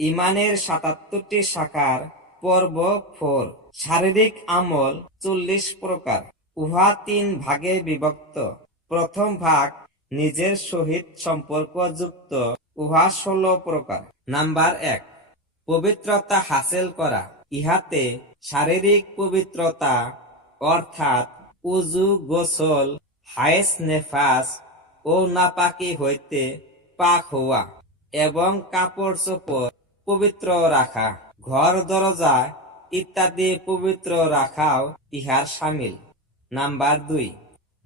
ইমানের ৭৭টি শাখার পর্ব 4। শারীরিক আমল ৪০ প্রকার। উহা ৩ ভাগে বিভক্ত। প্রথম ভাগ নিজের সহিত সম্পর্কযুক্ত, উহা ১৬ প্রকার। নাম্বার ১, পবিত্রতা হাসিল করা। ইহাতে শারীরিক পবিত্রতা অর্থাৎ উযু, গোসল, হায়েস, নেফাস ও নাপাকি হইতে পাক হওয়া এবং কাপড় চোপড় পবিত্র রাখা, ঘর দরজা ইত্যাদি পবিত্র রাখাও ইহার শামিল। নাম্বার ২,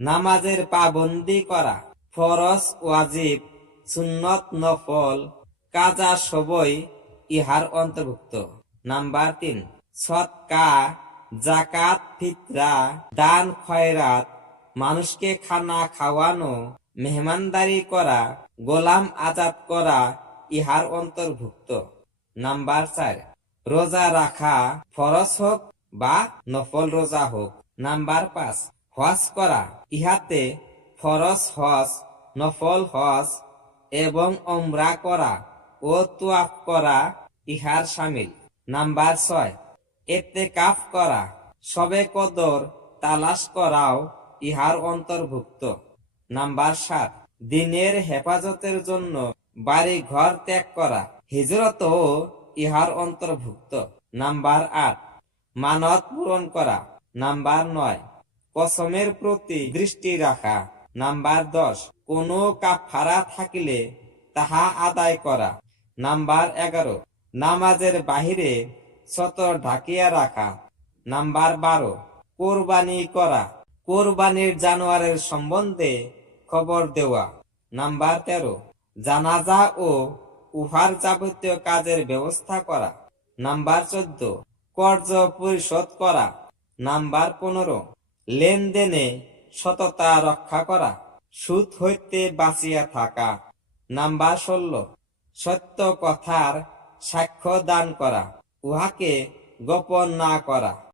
নামাজের পাবন্দি করা। ফরজ, ওয়াজিব, সুন্নত, নফল, কাজা সবই ইহার অন্তর্ভুক্ত। নাম্বার ৩, সদকা, জাকাত, ফিতরা, দান, খয়রাত, মানুষকে খানা খাওয়ানো, মেহমানদারি করা, গোলাম আজাদ করা ইহার অন্তর্ভুক্ত। নাম্বার ৪, রোজা রাখা, ফরজ হোক বা নফল রোজা হোক। নাম্বার ৫, হজ করা। ইহাতে ফরজ হজ, নফল হজ এবং উমরা করা ও তুয়াফ করা ইহার শামিল। নাম্বার ৬, ইতিকাফ করা, শবে কদর তালাশ করাও ইহার অন্তর্ভুক্ত। নাম্বার ৭, দ্বীনের হেফাজতের জন্য বাড়ি ঘর ত্যাগ করা, হিজরতও ইহার অন্তর্ভুক্ত। নাম্বার ৮, মানত পূরণ করা। নাম্বার ৯, কসমের প্রতি দৃষ্টি রাখা। নাম্বার ১০, কোনো কাফারা থাকিলে তাহা আদায় করা। নাম্বার ১১, নামাজের বাহিরে সতর ঢাকিয়া রাখা। নাম্বার ১২, কোরবানি করা, কোরবানির জানোয়ারের সম্বন্ধে খবর দেওয়া। নাম্বার ১৩, জানাজা ও উহার যাবতীয় কাজের ব্যবস্থা করা। নাম্বার ১৪, কর্জ পরিশোধ করা। নাম্বার ১৫, লেনদেনে সততা রক্ষা করা, সুদ হইতে বাঁচিয়া থাকা। নাম্বার ১৬, সত্য কথার সাক্ষ্য দান করা, উহাকে গোপন না করা।